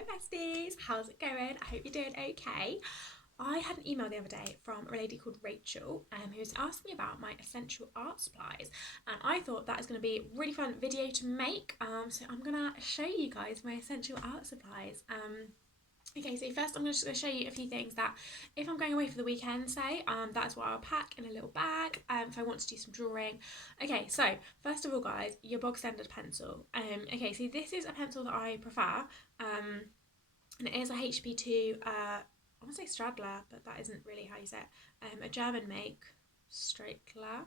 Hi besties, how's it going? I hope you're doing okay. I had an email the other day from a lady called Rachel who was asking me about my essential art supplies, and I thought that is going to be a really fun video to make. So I'm going to show you guys my essential art supplies. Okay, so first I'm just going to show you a few things that if I'm going away for the weekend, say, that's what I'll pack in a little bag if I want to do some drawing. Okay, so first of all, guys, your bog standard pencil. Okay, so this is a pencil that I prefer, and it is a HP2, I want to say Stradler, but that isn't really how you say it, a German make, Stradler.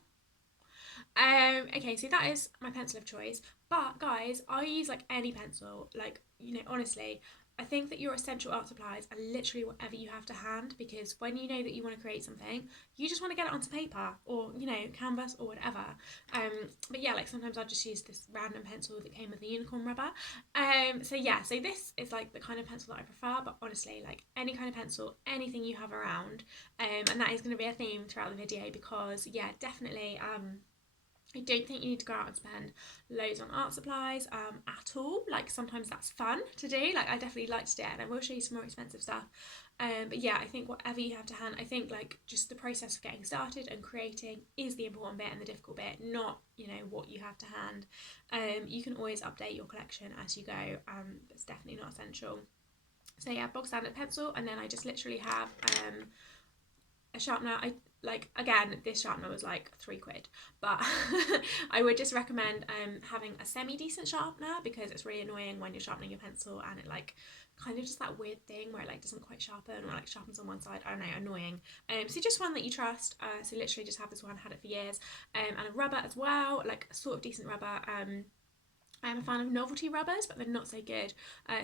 Okay, so that is my pencil of choice. But guys, I use like any pencil. Like, honestly, I think that your essential art supplies are literally whatever you have to hand, because when you know that you want to create something, you just want to get it onto paper or, canvas or whatever. But yeah, like sometimes I'll just use this random pencil that came with the unicorn rubber. So yeah, so this is like the kind of pencil that I prefer, but honestly, like any kind of pencil, anything you have around. And that is going to be a theme throughout the video because yeah, definitely I don't think you need to go out and spend loads on art supplies at all. Like sometimes that's fun to do. Like I definitely like to do it, and I will show you some more expensive stuff. But yeah, I think whatever you have to hand, I think like just the process of getting started and creating is the important bit and the difficult bit, not what you have to hand. You can always update your collection as you go. It's definitely not essential. So yeah, bog standard pencil, and then I just literally have a sharpener. I like again this sharpener was like £3, but I would just recommend having a semi decent sharpener, because it's really annoying when you're sharpening your pencil and it like kind of just that weird thing where it like doesn't quite sharpen or like sharpens on one side. I don't know, annoying. So just one that you trust. So literally just have this one, had it for years. And a rubber as well, like a sort of decent rubber. I'm a fan of novelty rubbers, but they're not so good.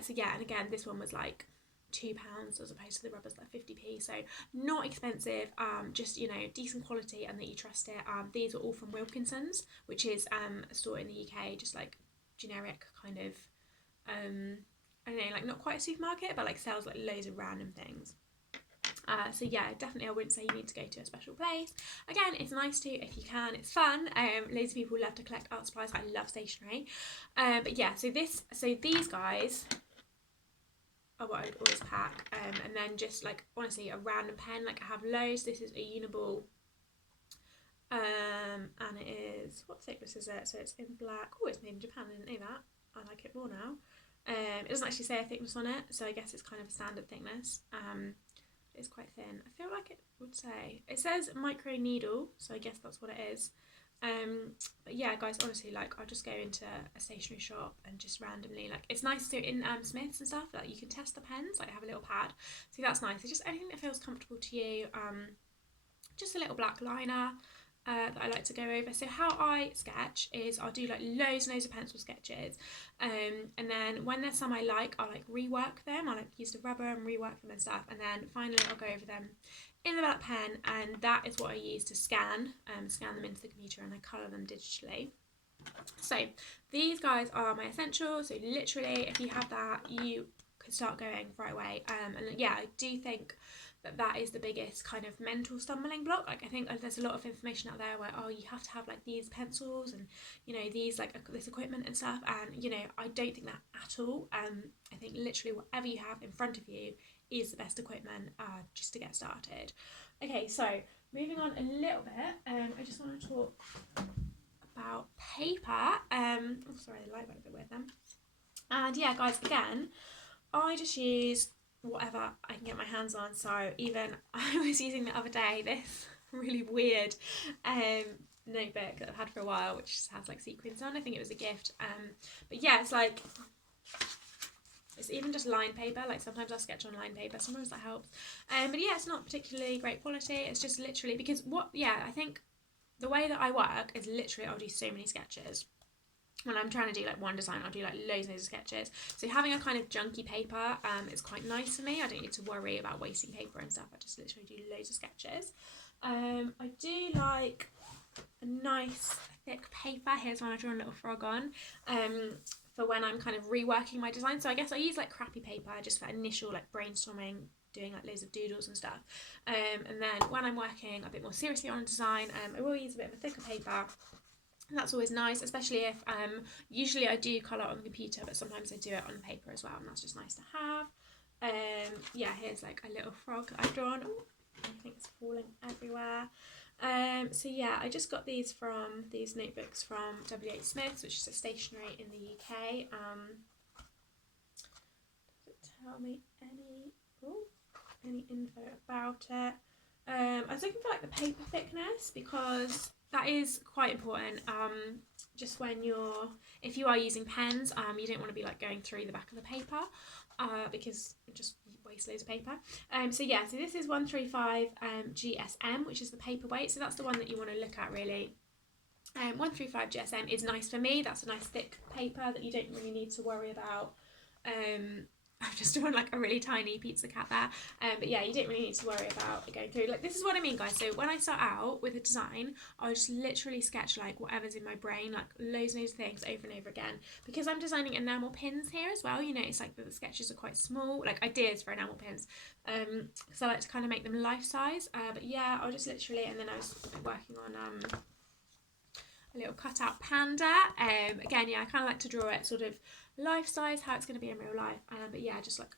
So yeah, and again, this one was like £2 as opposed to the rubbers like 50p, so not expensive, just decent quality and that you trust it. These are all from Wilkinson's, which is a store in the UK, just like generic kind of I don't know, like not quite a supermarket, but like sells like loads of random things. So yeah, definitely I wouldn't say you need to go to a special place. Again, it's nice to if you can, it's fun. Loads of people love to collect art supplies. I love stationery. But yeah, so these guys are what I'd always pack. And then just like honestly a random pen, like I have loads. This is a Uniball. And it is, what thickness is it? So it's in black. Oh, it's made in Japan, I didn't know that. I like it more now. It doesn't actually say a thickness on it, so I guess it's kind of a standard thickness. It's quite thin. I feel like it would say, it says micro needle, so I guess that's what it is. But yeah, guys, honestly, like I'll just go into a stationery shop and just randomly, like it's nice to in Smiths and stuff that like, you can test the pens, like have a little pad, so that's nice. It's just anything that feels comfortable to you. Just a little black liner that I like to go over. So how I sketch is I'll do like loads and loads of pencil sketches, and then when there's some I like, I'll like rework them. I like use the rubber and rework them and stuff, and then finally I'll go over them in the black pen, and that is what I use to scan them into the computer, and I colour them digitally. So these guys are my essentials. So literally, if you have that, you could start going right away. And yeah, I do think that is the biggest kind of mental stumbling block. Like I think there's a lot of information out there where you have to have like these pencils and these like this equipment and stuff, and I don't think that at all. I think literally whatever you have in front of you is the best equipment just to get started. Okay, so moving on a little bit, I just want to talk about paper. Oh, sorry, the light went a bit weird then. And yeah, guys, again, I just use whatever I can get my hands on. So even I was using the other day this really weird notebook that I've had for a while, which has like sequins on. I think it was a gift. But yeah, it's like it's even just lined paper. Like sometimes I'll sketch on lined paper. Sometimes that helps. But yeah, it's not particularly great quality. It's just literally because I think the way that I work is literally I'll do so many sketches. When I'm trying to do like one design, I'll do like loads and loads of sketches. So having a kind of junky paper is quite nice for me. I don't need to worry about wasting paper and stuff. I just literally do loads of sketches. I do like a nice thick paper. Here's one I drew a little frog on. For when I'm kind of reworking my design. So I guess I use like crappy paper just for initial like brainstorming, doing like loads of doodles and stuff. And then when I'm working a bit more seriously on a design, I will use a bit of a thicker paper. And that's always nice, especially if usually I do colour on the computer, but sometimes I do it on the paper as well, and that's just nice to have. Yeah, here's like a little frog that I've drawn. Ooh, I think it's falling everywhere. So yeah, I just got these notebooks from W.H. Smith's, which is a stationery in the UK. Does it tell me any info about it? I was looking for like the paper thickness, because that is quite important. Just when if you are using pens, you don't want to be like going through the back of the paper, because it just wastes loads of paper. So yeah, so this is 135 GSM, which is the paperweight. So that's the one that you want to look at really. 135 GSM is nice for me. That's a nice thick paper that you don't really need to worry about. I've just drawn like a really tiny pizza cat there, but yeah, you don't really need to worry about going through. Like, this is what I mean, guys. So when I start out with a design, I'll just literally sketch like whatever's in my brain, like loads and loads of things over and over again, because I'm designing enamel pins here as well. You know, it's like the sketches are quite small, like ideas for enamel pins, because I like to kind of make them life size. But yeah, I'll just literally, and then I was working on a little cutout panda. Again, yeah, I kind of like to draw it sort of life size, how it's going to be in real life. But yeah, just like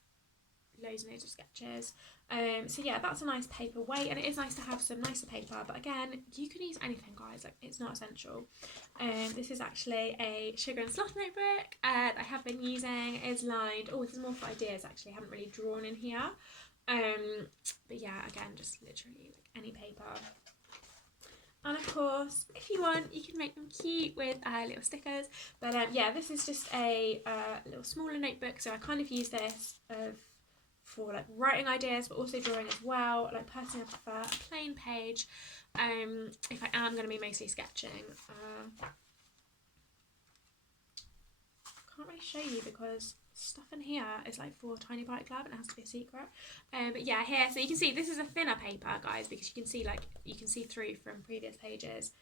loads and loads of sketches. So yeah, that's a nice paper weight, and it is nice to have some nicer paper. But again, you can use anything, guys. Like, it's not essential. This is actually a sugar and sloth notebook that I have been using. It is lined. Oh, this is more for ideas. Actually, I haven't really drawn in here. But yeah, again, just literally like any paper. And of course, if you want, you can make them cute with little stickers. But yeah, this is just a little smaller notebook, so I kind of use this for like writing ideas, but also drawing as well. Like, personally, I prefer a plain page if I am going to be mostly sketching. Can't really show you because stuff in here is like for Tiny Bite Club and it has to be a secret. But yeah, here, so you can see this is a thinner paper, guys, because you can see through from previous pages.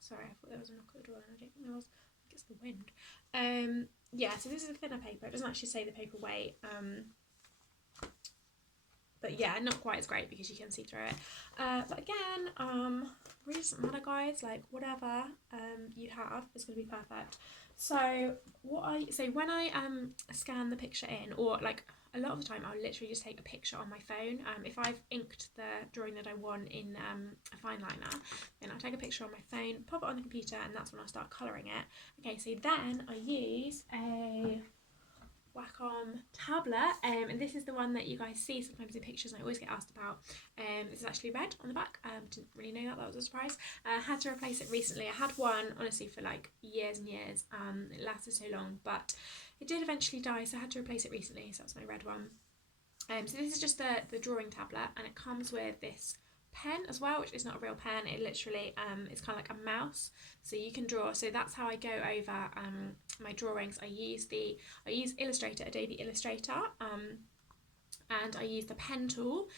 Sorry, I thought there was a knock at the door, and I don't think there was. I think it's the wind. Yeah, so this is a thinner paper. It doesn't actually say the paper weight. But yeah, not quite as great because you can see through it. But again, really doesn't matter, guys. Like, whatever you have is going to be perfect. So when I scan the picture in, or like a lot of the time, I'll literally just take a picture on my phone. If I've inked the drawing that I want in a fine liner, then I'll take a picture on my phone, pop it on the computer, and that's when I'll start colouring it. Okay, so then I use a Wacom tablet, and this is the one that you guys see sometimes in pictures, and I always get asked about. This is actually red on the back. Didn't really know that was a surprise. Had to replace it recently. I had one honestly for like years and years. It lasted so long, but it did eventually die, so I had to replace it recently. So that's my red one. So this is just the drawing tablet, and it comes with this pen as well, which is not a real pen. It literally it's kind of like a mouse, so you can draw. So that's how I go over my drawings. I use Illustrator, Adobe Illustrator, and I use the pen tool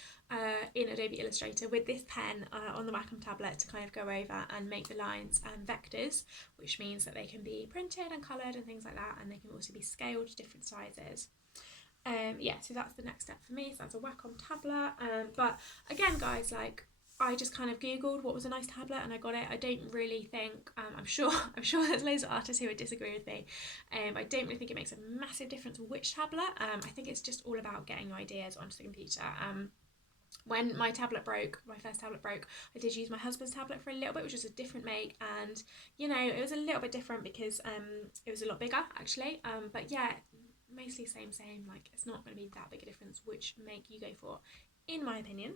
in Adobe Illustrator with this pen on the Wacom tablet to kind of go over and make the lines vectors, which means that they can be printed and coloured and things like that, and they can also be scaled to different sizes. Yeah, so that's the next step for me. So that's a Wacom tablet. But again, guys, like, I just kind of googled what was a nice tablet and I got it. I don't really think I'm sure there's loads of artists who would disagree with me. I don't really think it makes a massive difference which tablet. I think it's just all about getting your ideas onto the computer. When my tablet broke, my first tablet broke, I did use my husband's tablet for a little bit, which was a different make, and you know, it was a little bit different because it was a lot bigger actually. But yeah, mostly same, like, it's not going to be that big a difference which make you go for, in my opinion.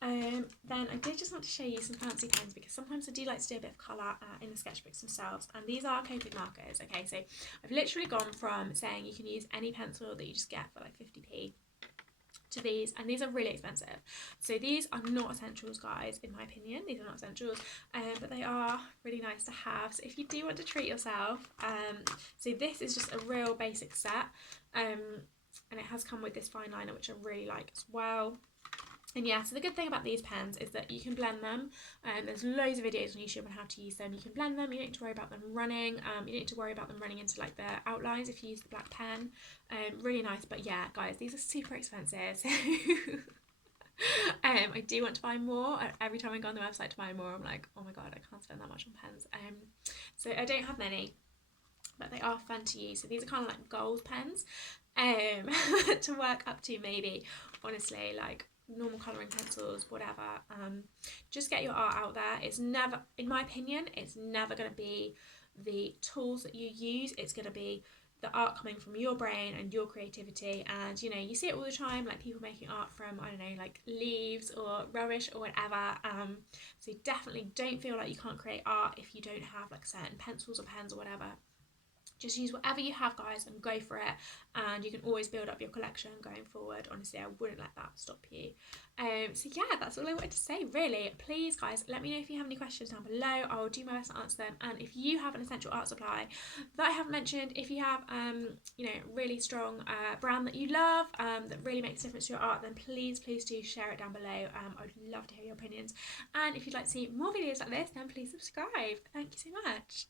Then I did just want to show you some fancy pens, because sometimes I do like to do a bit of colour in the sketchbooks themselves, and these are Copic markers. Okay, so I've literally gone from saying you can use any pencil that you just get for like 50p to these, and these are really expensive. So these are not essentials, guys, in my opinion. These are not essentials, but they are really nice to have. So if you do want to treat yourself, so this is just a real basic set, and it has come with this fine liner, which I really like as well. And yeah, so the good thing about these pens is that you can blend them, and there's loads of videos on YouTube on how to use them. You can blend them, you don't need to worry about them running, you don't need to worry about them running into like the outlines if you use the black pen. Really nice. But yeah, guys, these are super expensive, so I do want to buy more. Every time I go on the website to buy more, I'm like, oh my god, I can't spend that much on pens. So I don't have many, but they are fun to use. So these are kind of like gold pens, to work up to, maybe. Honestly, like normal colouring pencils, whatever. Just get your art out there. It's never, in my opinion, it's never going to be the tools that you use. It's going to be the art coming from your brain and your creativity. And you know, you see it all the time, like people making art from, I don't know, like leaves or rubbish or whatever. So definitely don't feel like you can't create art if you don't have like certain pencils or pens or whatever. Just use whatever you have, guys, and go for it. And you can always build up your collection going forward. Honestly, I wouldn't let that stop you. So yeah, that's all I wanted to say, really. Please, guys, let me know if you have any questions down below. I will do my best to answer them. And if you have an essential art supply that I haven't mentioned, if you have you know, really strong brand that you love, that really makes a difference to your art, then please do share it down below. I'd love to hear your opinions. And if you'd like to see more videos like this, then please subscribe. Thank you so much.